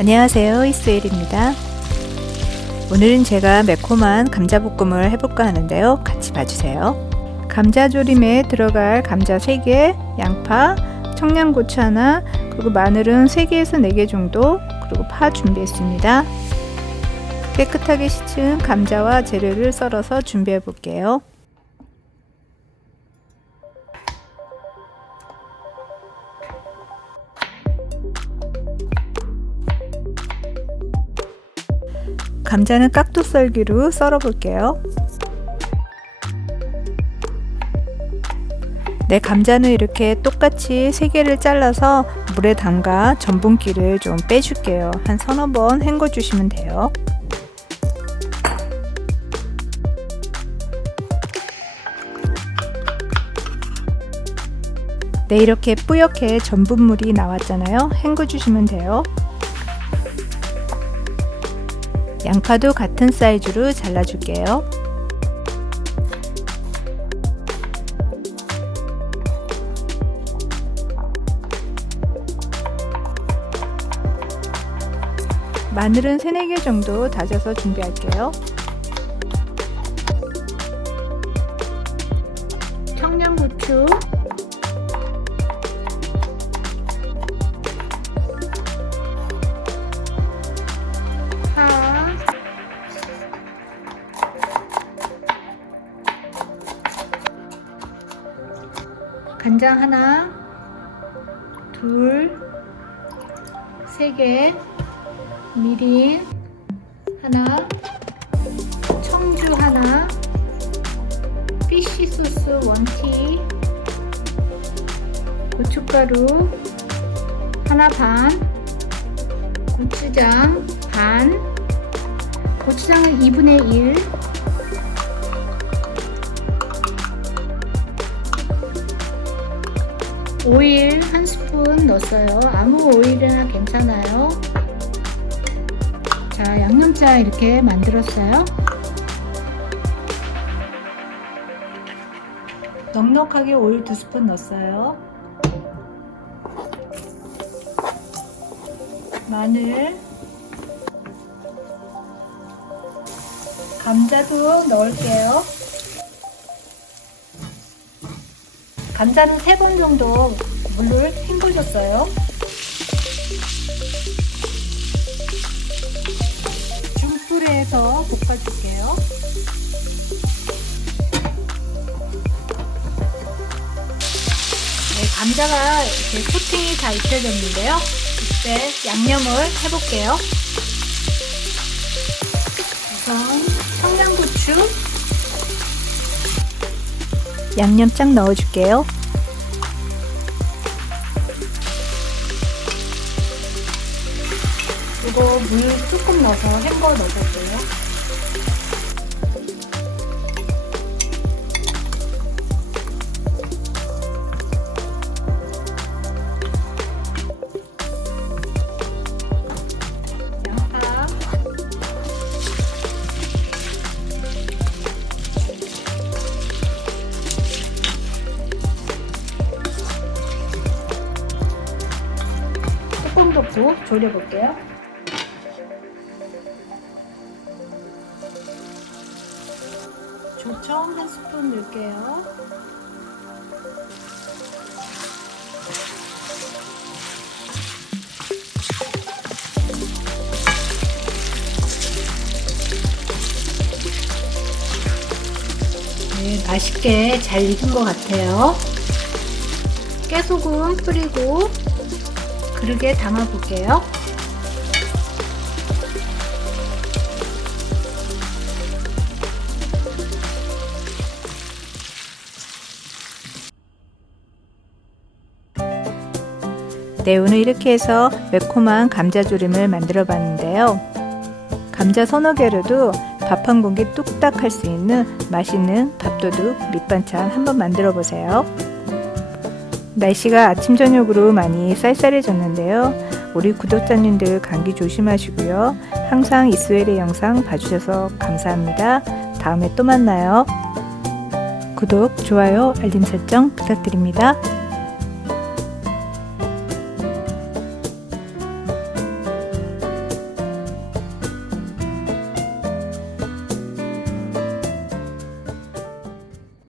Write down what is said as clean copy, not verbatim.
안녕하세요, 이스엘입니다. 오늘은 제가 매콤한 감자볶음을 해볼까 하는데요. 같이 봐주세요. 감자조림에 들어갈 감자 3개, 양파, 청양고추 하나, 그리고 마늘은 3개에서 4개 정도, 그리고 파 준비했습니다. 깨끗하게 씻은 감자와 재료를 썰어서 준비해 볼게요. 감자는 깍두썰기로 썰어 볼게요. 네, 감자는 이렇게 똑같이 3개를 잘라서 물에 담가 전분기를 좀 빼줄게요. 한 서너 번 헹궈 주시면 돼요. 네, 이렇게 뿌옇게 전분물이 나왔잖아요. 헹궈 주시면 돼요. 양파도 같은 사이즈로 잘라줄게요. 마늘은 3, 4개 정도 다져서 준비할게요. 청양고추, 간장 하나, 둘, 3개, 미림 하나, 청주 하나, 피쉬소스 1티, 고춧가루 하나 반, 고추장 반, 고추장은 2분의 1, 오일 1스푼 넣었어요. 아무 오일이나 괜찮아요. 자, 양념장 이렇게 만들었어요. 넉넉하게 오일 2스푼 넣었어요. 마늘, 감자도 넣을게요. 감자는 3번 정도 물을 헹궈줬어요. 중불에 해서 볶아줄게요. 네, 감자가 이렇게 코팅이 다 입혀졌는데요. 이때 양념을 해볼게요. 우선 청양고추, 양념장 넣어줄게요. 그리고 물 조금 넣어서 헹궈 넣어줄게요. 양파, 조금 더 푹 졸여볼게요. 조청 1스푼 넣을게요. 네, 맛있게 잘 익은 것 같아요. 깨소금 뿌리고 그릇에 담아 볼게요. 네, 오늘 이렇게 해서 매콤한 감자조림을 만들어 봤는데요. 감자 서너 개로도 밥 한 공기 뚝딱 할 수 있는 맛있는 밥도둑 밑반찬 한번 만들어 보세요. 날씨가 아침 저녁으로 많이 쌀쌀해졌는데요. 우리 구독자님들 감기 조심하시고요. 항상 이스웰의 영상 봐주셔서 감사합니다. 다음에 또 만나요. 구독, 좋아요, 알림 설정 부탁드립니다.